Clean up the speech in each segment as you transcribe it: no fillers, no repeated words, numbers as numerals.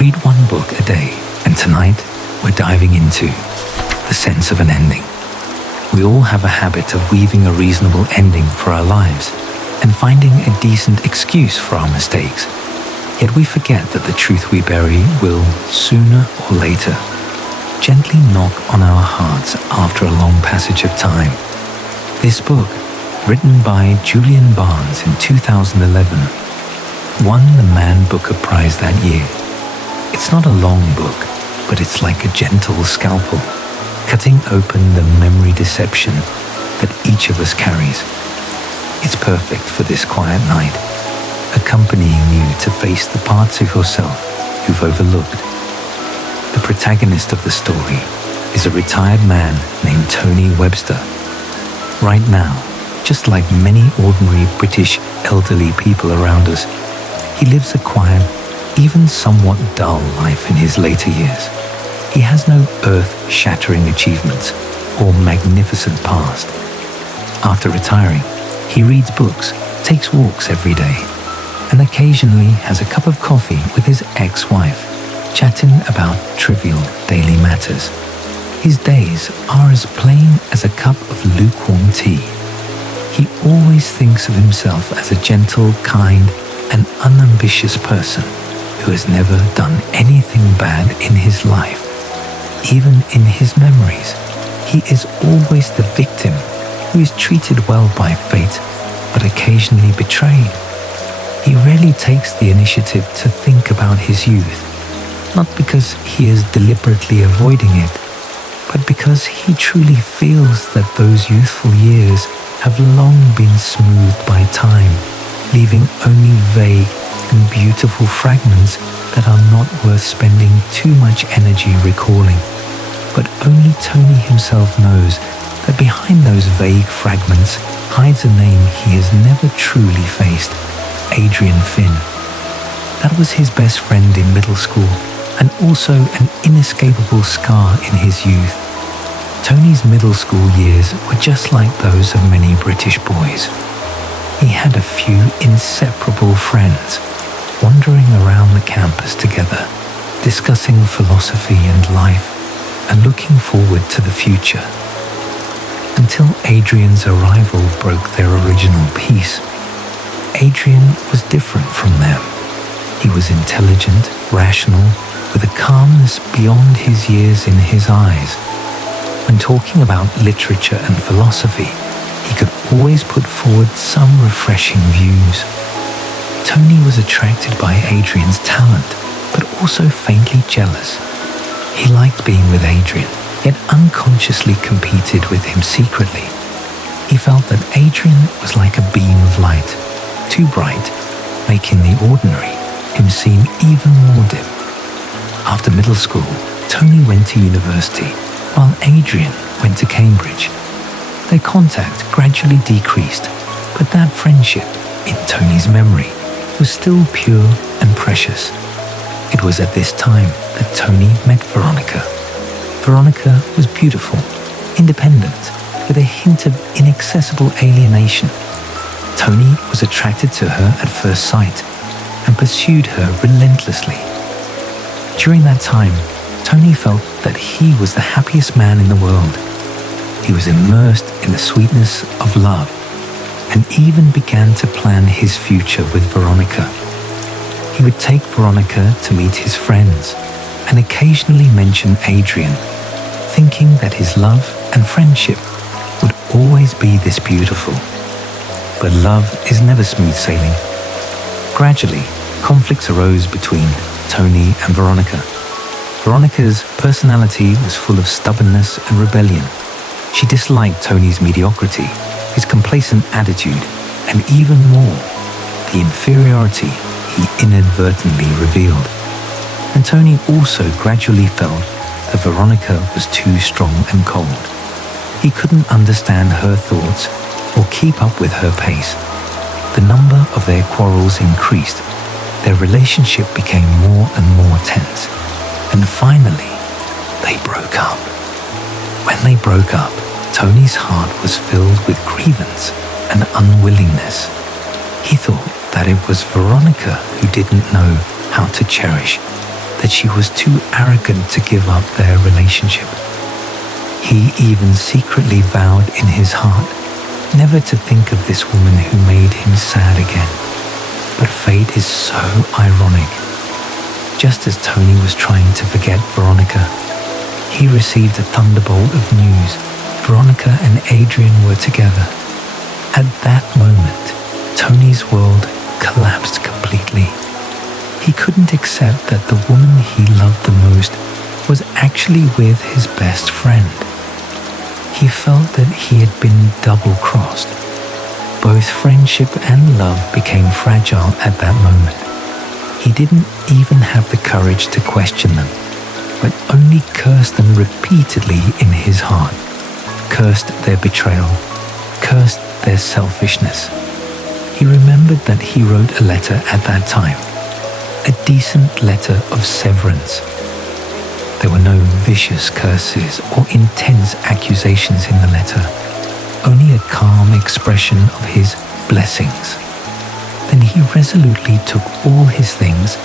Read one book a day, and tonight we're diving into The Sense of an Ending. We all have a habit of weaving a reasonable ending for our lives and finding a decent excuse for our mistakes. Yet we forget that the truth we bury will, sooner or later, gently knock on our hearts after a long passage of time. This book, written by Julian Barnes in 2011, won the Man Booker Prize that year. It's not a long book, but it's like a gentle scalpel, cutting open the memory deception that each of us carries. It's perfect for this quiet night, accompanying you to face the parts of yourself you've overlooked. The protagonist of the story is a retired man named Tony Webster. Right now, just like many ordinary British elderly people around us, he lives a quiet, even somewhat dull life in his later years. He has no earth-shattering achievements or magnificent past. After retiring, he reads books, takes walks every day, and occasionally has a cup of coffee with his ex-wife, chatting about trivial daily matters. His days are as plain as a cup of lukewarm tea. He always thinks of himself as a gentle, kind, and unambitious person who has never done anything bad in his life. Even in his memories, he is always the victim who is treated well by fate, but occasionally betrayed. He rarely takes the initiative to think about his youth, not because he is deliberately avoiding it, but because he truly feels that those youthful years have long been smoothed by time, leaving only vague and beautiful fragments that are not worth spending too much energy recalling. But only Tony himself knows that behind those vague fragments hides a name he has never truly faced: Adrian Finn. That was his best friend in middle school, and also an inescapable scar in his youth. Tony's middle school years were just like those of many British boys. He had a few inseparable friends, wandering around the campus together, discussing philosophy and life, and looking forward to the future. Until Adrian's arrival broke their original peace. Adrian was different from them. He was intelligent, rational, with a calmness beyond his years in his eyes. When talking about literature and philosophy, he could always put forward some refreshing views. Tony was attracted by Adrian's talent, but also faintly jealous. He liked being with Adrian, yet unconsciously competed with him secretly. He felt that Adrian was like a beam of light, too bright, making the ordinary him seem even more dim. After middle school, Tony went to university, while Adrian went to Cambridge. Their contact gradually decreased, but that friendship, in Tony's memory, was still pure and precious. It was at this time that Tony met Veronica. Veronica was beautiful, independent, with a hint of inaccessible alienation. Tony was attracted to her at first sight and pursued her relentlessly. During that time, Tony felt that he was the happiest man in the world. He was immersed in the sweetness of love and even began to plan his future with Veronica. He would take Veronica to meet his friends and occasionally mention Adrian, thinking that his love and friendship would always be this beautiful. But love is never smooth sailing. Gradually, conflicts arose between Tony and Veronica. Veronica's personality was full of stubbornness and rebellion. She disliked Tony's mediocrity, his complacent attitude, and even more, the inferiority he inadvertently revealed. And Tony also gradually felt that Veronica was too strong and cold. He couldn't understand her thoughts or keep up with her pace. The number of their quarrels increased. Their relationship became more and more tense. And finally, they broke up. When they broke up, Tony's heart was filled with grievance and unwillingness. He thought that it was Veronica who didn't know how to cherish. that she was too arrogant to give up their relationship. He even secretly vowed in his heart never to think of this woman who made him sad again. But fate is so ironic. Just as Tony was trying to forget Veronica, he received a thunderbolt of news. Veronica and Adrian were together. At that moment, Tony's world collapsed completely. He couldn't accept that the woman he loved the most was actually with his best friend. He felt that he had been double-crossed. Both friendship and love became fragile at that moment. He didn't even have the courage to question them, but only cursed them repeatedly in his heart. Cursed their betrayal, cursed their selfishness. He remembered that he wrote a letter at that time, a decent letter of severance. There were no vicious curses or intense accusations in the letter, only a calm expression of his blessings. Then he resolutely took all his things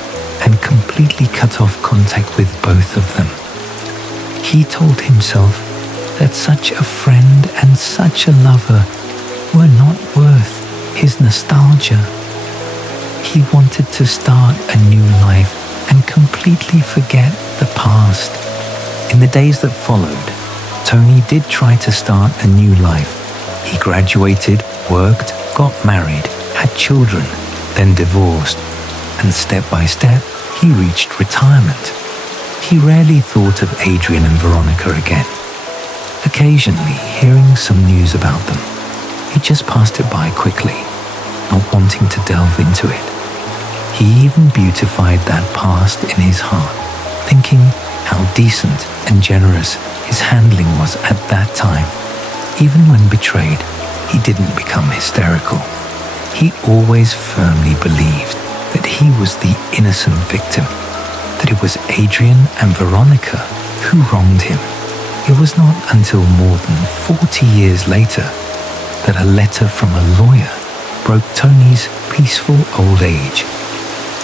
and completely cut off contact with both of them. He told himself that such a friend and such a lover were not worth his nostalgia. He wanted to start a new life and completely forget the past. In the days that followed, Tony did try to start a new life. He graduated, worked, got married, had children, then divorced, and step by step, he reached retirement. He rarely thought of Adrian and Veronica again. Occasionally, hearing some news about them, he just passed it by quickly, not wanting to delve into it. He even beautified that past in his heart, thinking how decent and generous his handling was at that time. Even when betrayed, he didn't become hysterical. He always firmly believed that he was the innocent victim, that it was Adrian and Veronica who wronged him. It was not until more than 40 years later that a letter from a lawyer broke Tony's peaceful old age.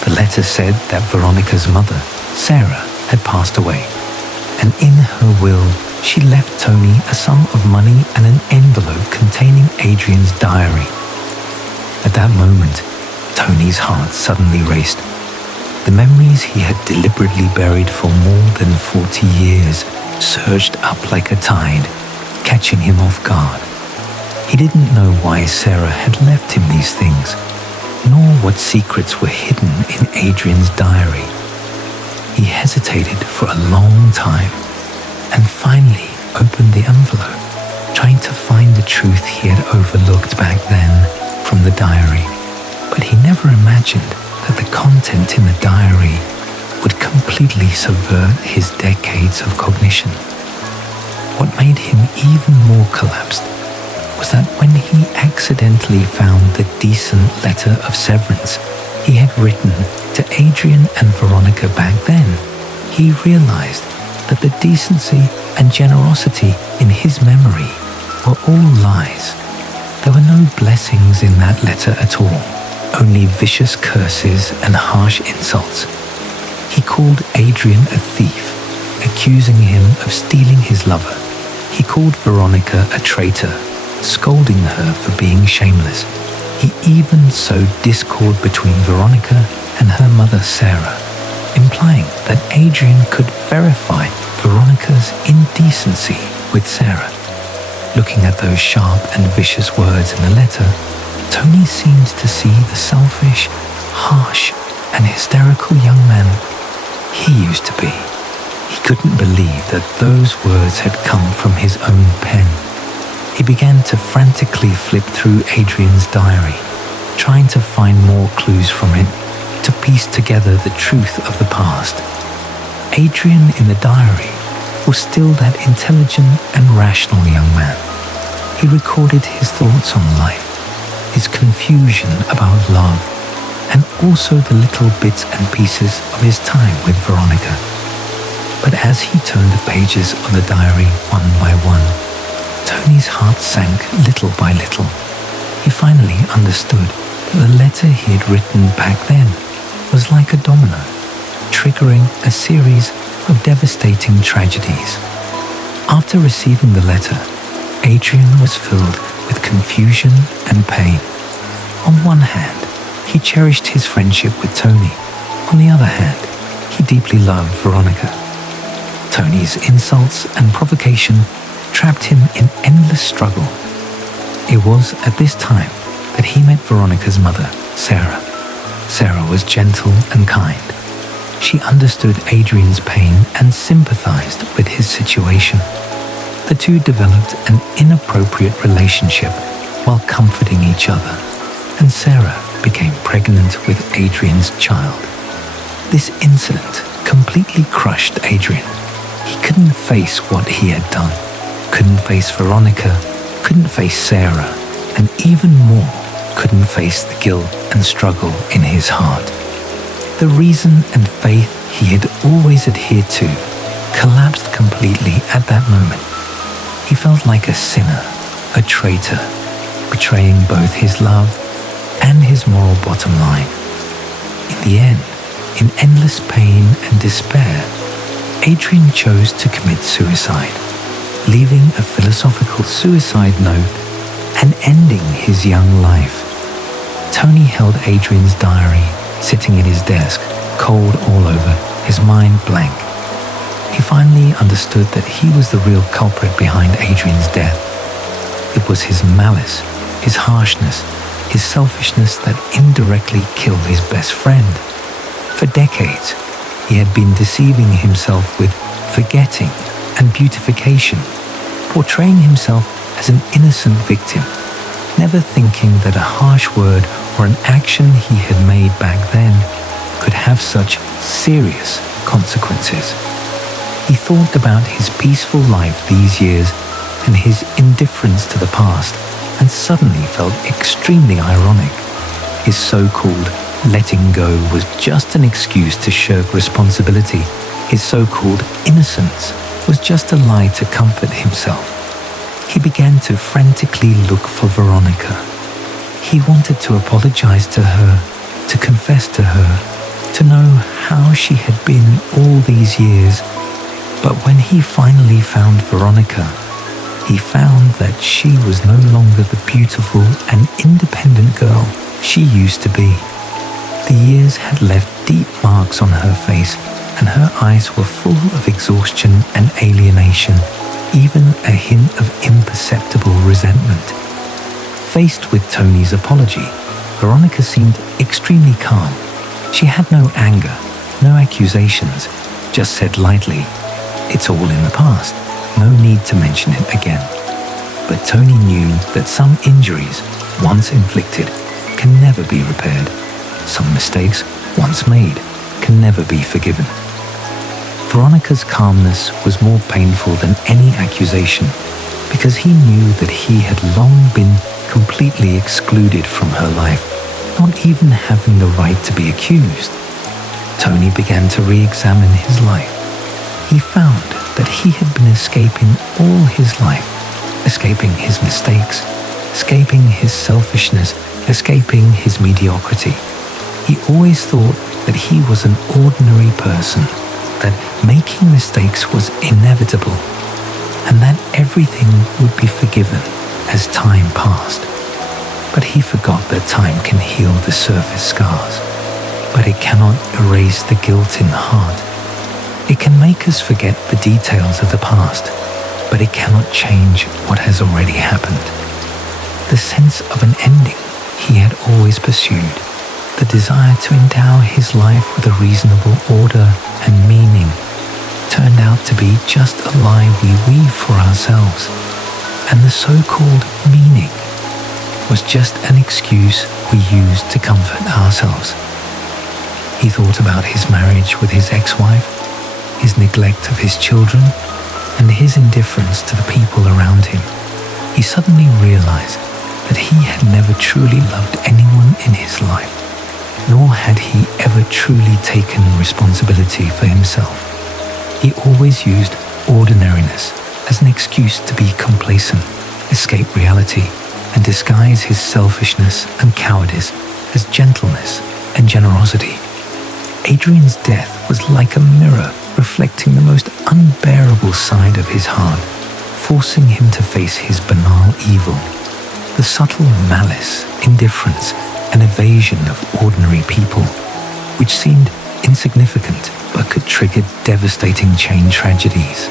The letter said that Veronica's mother, Sarah, had passed away, and in her will, she left Tony a sum of money and an envelope containing Adrian's diary. At that moment, Tony's heart suddenly raced. The memories he had deliberately buried for more than 40 years surged up like a tide, catching him off guard. He didn't know why Sarah had left him these things, nor what secrets were hidden in Adrian's diary. He hesitated for a long time, and finally opened the envelope, trying to find the truth he had overlooked back then from the diary. But he never imagined that the content in the diary would completely subvert his decades of cognition. What made him even more collapsed was that when he accidentally found the decent letter of severance he had written to Adrian and Veronica back then, he realized that the decency and generosity in his memory were all lies. There were no blessings in that letter at all, only vicious curses and harsh insults. He called Adrian a thief, accusing him of stealing his lover. He called Veronica a traitor, scolding her for being shameless. He even sowed discord between Veronica and her mother Sarah, implying that Adrian could verify Veronica's indecency with Sarah. Looking at those sharp and vicious words in the letter, Tony seemed to see the selfish, harsh, and hysterical young man he used to be. He couldn't believe that those words had come from his own pen. He began to frantically flip through Adrian's diary, trying to find more clues from it to piece together the truth of the past. Adrian in the diary was still that intelligent and rational young man. He recorded his thoughts on life, his confusion about love, and also the little bits and pieces of his time with Veronica. But as he turned the pages of the diary one by one, Tony's heart sank little by little. He finally understood that the letter he had written back then was like a domino. triggering a series of devastating tragedies. After receiving the letter, Adrian was filled with confusion and pain. On one hand, he cherished his friendship with Tony. On the other hand, he deeply loved Veronica. Tony's insults and provocation trapped him in endless struggle. It was at this time that he met Veronica's mother, Sarah. Sarah was gentle and kind. She understood Adrian's pain and sympathized with his situation. The two developed an inappropriate relationship while comforting each other, and Sarah became pregnant with Adrian's child. This incident completely crushed Adrian. He couldn't face what he had done, couldn't face Veronica, couldn't face Sarah, and even more, couldn't face the guilt and struggle in his heart. The reason and faith he had always adhered to collapsed completely at that moment. He felt like a sinner, a traitor, betraying both his love and his moral bottom line. In the end, in endless pain and despair, Adrian chose to commit suicide, leaving a philosophical suicide note and ending his young life. Tony held Adrian's diary sitting at his desk, cold all over, his mind blank. He finally understood that he was the real culprit behind Adrian's death. It was his malice, his harshness, his selfishness that indirectly killed his best friend. For decades, he had been deceiving himself with forgetting and beautification, portraying himself as an innocent victim, never thinking that a harsh word or an action he had made back then could have such serious consequences. He thought about his peaceful life these years and his indifference to the past, and suddenly felt extremely ironic. His so-called letting go was just an excuse to shirk responsibility. His so-called innocence was just a lie to comfort himself. He began to frantically look for Veronica. He wanted to apologize to her, to confess to her, to know how she had been all these years. But when he finally found Veronica, he found that she was no longer the beautiful and independent girl she used to be. The years had left deep marks on her face, and her eyes were full of exhaustion and alienation, even a hint of imperceptible resentment. Faced with Tony's apology, Veronica seemed extremely calm. She had no anger, no accusations, just said lightly, "It's all in the past. No need to mention it again." But Tony knew that some injuries, once inflicted, can never be repaired. Some mistakes, once made, can never be forgiven. Veronica's calmness was more painful than any accusation, because he knew that he had long been completely excluded from her life, not even having the right to be accused. Tony began to re-examine his life. He found that he had been escaping all his life, escaping his mistakes, escaping his selfishness, escaping his mediocrity. He always thought that he was an ordinary person, that making mistakes was inevitable, and that everything would be forgiven as time passed. But he forgot that time can heal the surface scars, but it cannot erase the guilt in the heart. It can make us forget the details of the past, but it cannot change what has already happened. The sense of an ending he had always pursued, the desire to endow his life with a reasonable order and meaning, turned out to be just a lie we weave for ourselves, and the so-called meaning was just an excuse we used to comfort ourselves. He thought about his marriage with his ex-wife, his neglect of his children, and his indifference to the people around him. He suddenly realized that he had never truly loved anyone in his life, nor had he ever truly taken responsibility for himself. He always used ordinariness as an excuse to be complacent, escape reality, and disguise his selfishness and cowardice as gentleness and generosity. Adrian's death was like a mirror reflecting the most unbearable side of his heart, forcing him to face his banal evil, the subtle malice, indifference, and evasion of ordinary people, which seemed insignificant but could trigger devastating chain tragedies.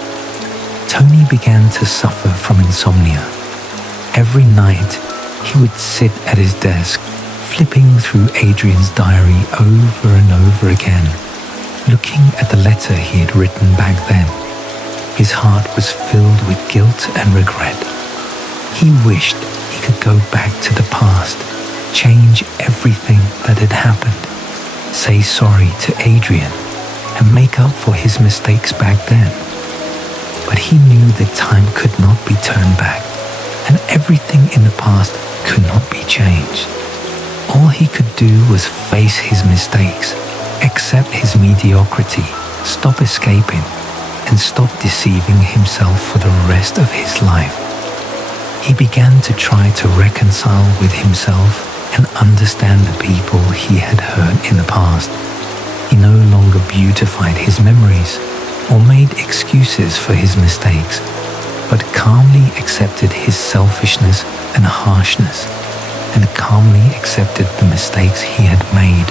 Tony began to suffer from insomnia. Every night, he would sit at his desk, flipping through Adrian's diary over and over again, looking at the letter he had written back then. His heart was filled with guilt and regret. He wished he could go back to the past, change everything that had happened, say sorry to Adrian, and make up for his mistakes back then. But he knew that time could not be turned back, and everything in the past could not be changed. All he could do was face his mistakes, accept his mediocrity, stop escaping, and stop deceiving himself for the rest of his life. He began to try to reconcile with himself and understand the people he had hurt in the past. He no longer beautified his memories or made excuses for his mistakes, but calmly accepted his selfishness and harshness, and calmly accepted the mistakes he had made.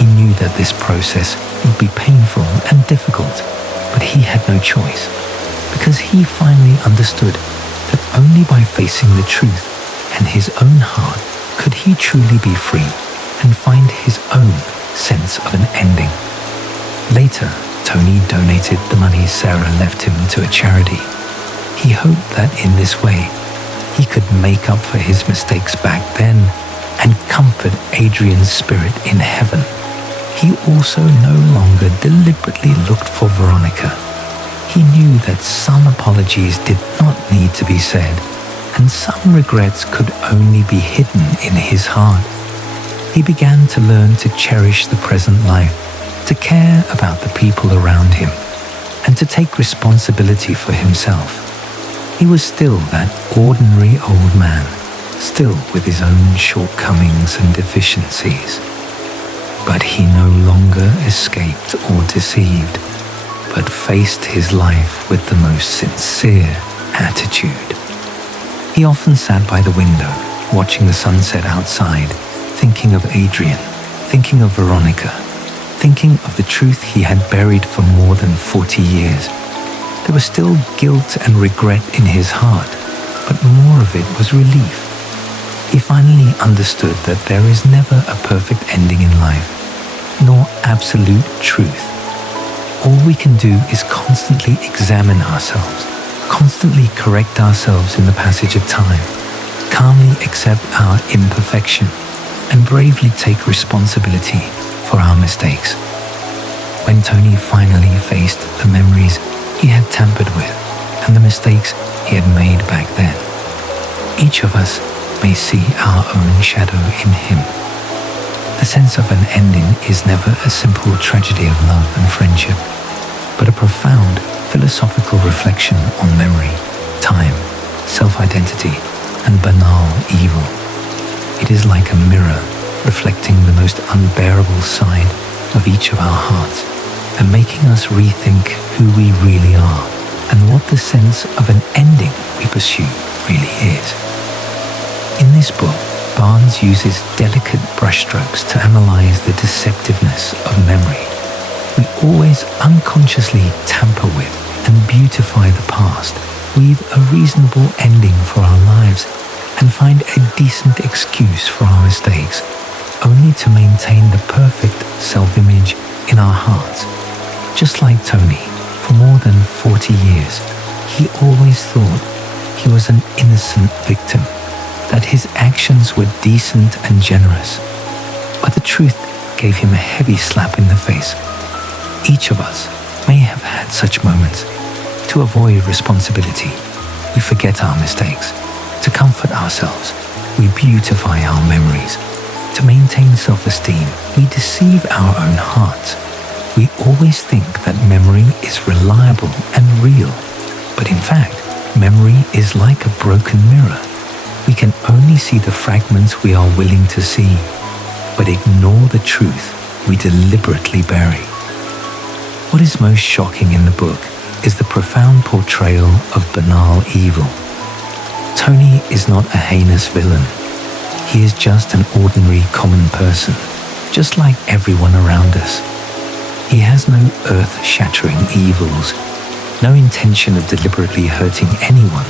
He knew that this process would be painful and difficult, but he had no choice, because he finally understood that only by facing the truth and his own heart could he truly be free and find his own sense of an ending. Later, Tony donated the money Sarah left him to a charity. He hoped that in this way, he could make up for his mistakes back then and comfort Adrian's spirit in heaven. He also no longer deliberately looked for Veronica. He knew that some apologies did not need to be said, and some regrets could only be hidden in his heart. He began to learn to cherish the present life, to care about the people around him, and to take responsibility for himself. He was still that ordinary old man, still with his own shortcomings and deficiencies. But he no longer escaped or deceived, but faced his life with the most sincere attitude. He often sat by the window, watching the sunset outside, thinking of Adrian, thinking of Veronica, thinking of the truth he had buried for more than 40 years. There was still guilt and regret in his heart, but more of it was relief. He finally understood that there is never a perfect ending in life, nor absolute truth. All we can do is constantly examine ourselves, constantly correct ourselves in the passage of time, calmly accept our imperfection, and bravely take responsibility for our mistakes. When Tony finally faced the memories he had tampered with and the mistakes he had made back then, each of us may see our own shadow in him. The sense of an ending is never a simple tragedy of love and friendship, but a profound philosophical reflection on memory, time, self-identity, and banal evil. It is like a mirror reflecting the most unbearable side of each of our hearts and making us rethink who we really are and what the sense of an ending we pursue really is. In this book, Barnes uses delicate brushstrokes to analyze the deceptiveness of memory. We always unconsciously tamper with and beautify the past, weave a reasonable ending for our lives, and find a decent excuse for our mistakes, only to maintain the perfect self-image in our hearts. Just like Tony, for more than 40 years, he always thought he was an innocent victim, that his actions were decent and generous. But the truth gave him a heavy slap in the face. Each of us may have had such moments. To avoid responsibility, we forget our mistakes. To comfort ourselves, we beautify our memories. To maintain self-esteem, we deceive our own hearts. We always think that memory is reliable and real, but in fact, memory is like a broken mirror. We can only see the fragments we are willing to see, but ignore the truth we deliberately bury. What is most shocking in the book is the profound portrayal of banal evil. Tony is not a heinous villain. He is just an ordinary common person, just like everyone around us. He has no earth-shattering evils, no intention of deliberately hurting anyone,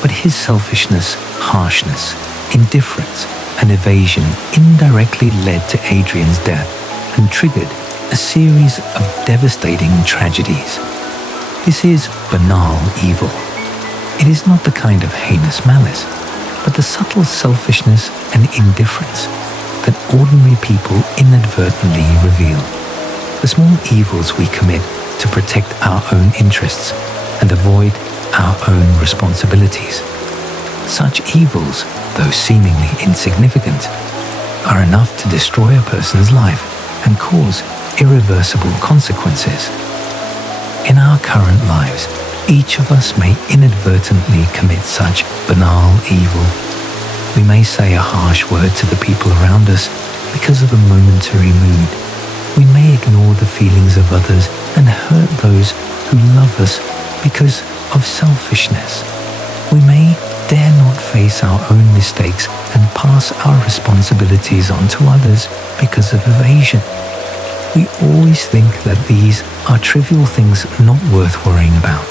but his selfishness, harshness, indifference, and evasion indirectly led to Adrian's death and triggered a series of devastating tragedies. This is banal evil. It is not the kind of heinous malice, but the subtle selfishness and indifference that ordinary people inadvertently reveal. The small evils we commit to protect our own interests and avoid our own responsibilities. Such evils, though seemingly insignificant, are enough to destroy a person's life and cause irreversible consequences. In our current lives, each of us may inadvertently commit such banal evil. We may say a harsh word to the people around us because of a momentary mood. We may ignore the feelings of others and hurt those who love us because of selfishness. We may dare not face our own mistakes and pass our responsibilities on to others because of evasion. We always think that these are trivial things not worth worrying about,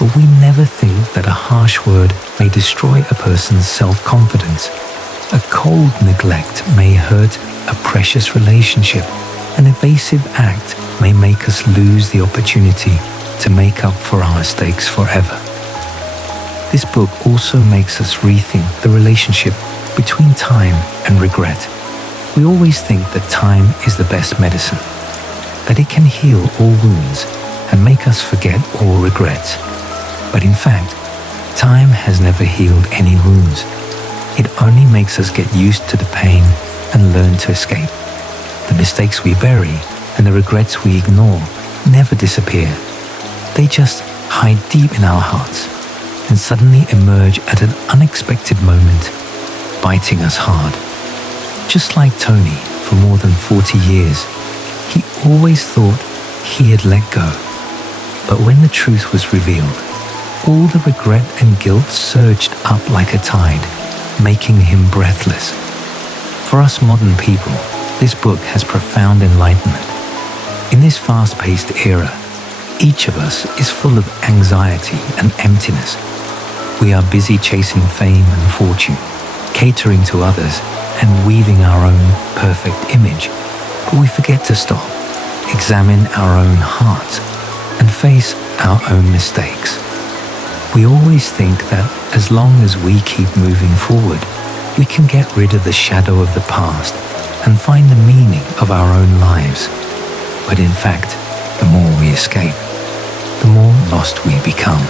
but we never think that a harsh word may destroy a person's self-confidence. A cold neglect may hurt a precious relationship. An evasive act may make us lose the opportunity to make up for our mistakes forever. This book also makes us rethink the relationship between time and regret. We always think that time is the best medicine, that it can heal all wounds and make us forget all regrets. But in fact, time has never healed any wounds. It only makes us get used to the pain and learn to escape. The mistakes we bury and the regrets we ignore never disappear. They just hide deep in our hearts and suddenly emerge at an unexpected moment, biting us hard. Just like Tony, for more than 40 years, he always thought he had let go. But when the truth was revealed, all the regret and guilt surged up like a tide, making him breathless. For us modern people, this book has profound enlightenment. In this fast-paced era, each of us is full of anxiety and emptiness. We are busy chasing fame and fortune, catering to others, and weaving our own perfect image. But we forget to stop, examine our own hearts, and face our own mistakes. We always think that as long as we keep moving forward, we can get rid of the shadow of the past and find the meaning of our own lives. But in fact, the more we escape, the more lost we become.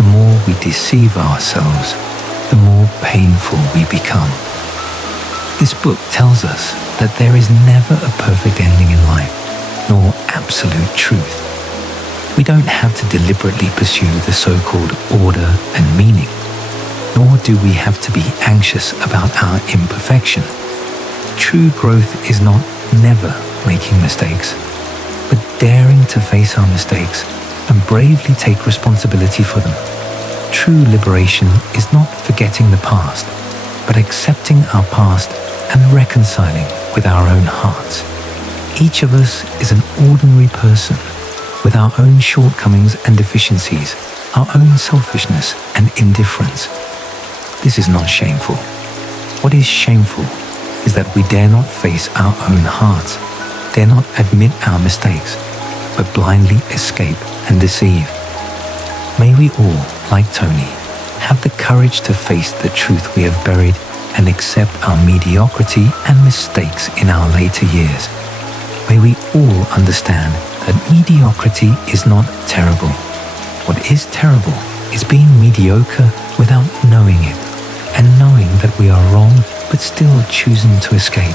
The more we deceive ourselves, the more painful we become. This book tells us that there is never a perfect ending in life, nor absolute truth. We don't have to deliberately pursue the so-called order and meaning, nor do we have to be anxious about our imperfection. True growth is not never making mistakes, but daring to face our mistakes and bravely take responsibility for them. True liberation is not forgetting the past, but accepting our past and reconciling with our own hearts. Each of us is an ordinary person with our own shortcomings and deficiencies, our own selfishness and indifference. This is not shameful. What is shameful is that we dare not face our own hearts, dare not admit our mistakes, but blindly escape and deceive. May we all, like Tony, have the courage to face the truth we have buried and accept our mediocrity and mistakes in our later years. May we all understand that mediocrity is not terrible. What is terrible is being mediocre without knowing it, and knowing that we are wrong but still choosing to escape.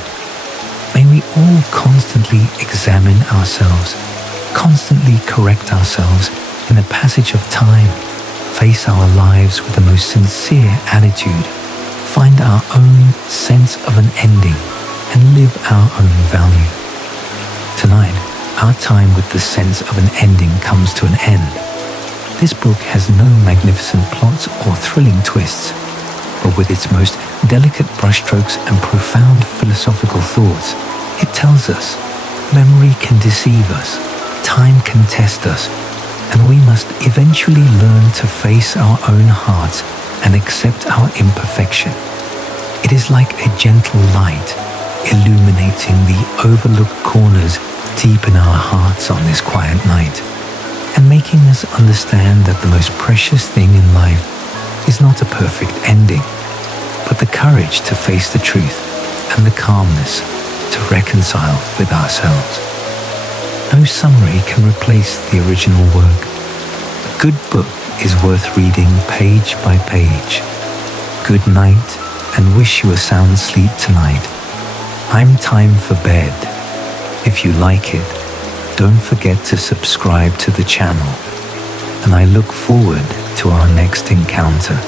May we all constantly examine ourselves, constantly correct ourselves in the passage of time, face our lives with the most sincere attitude, find our own sense of an ending, and live our own value. Tonight, our time with the sense of an ending comes to an end. This book has no magnificent plots or thrilling twists, but with its most delicate brushstrokes and profound philosophical thoughts, it tells us memory can deceive us, time can test us, and we must eventually learn to face our own hearts and accept our imperfection. It is like a gentle light illuminating the overlooked corners deep in our hearts on this quiet night, and making us understand that the most precious thing in life is not a perfect ending, but the courage to face the truth and the calmness to reconcile with ourselves. No summary can replace the original work. A good book is worth reading page by page. Good night, and wish you a sound sleep tonight. I'm time for bed. If you like it, don't forget to subscribe to the channel, and I look forward to our next encounter.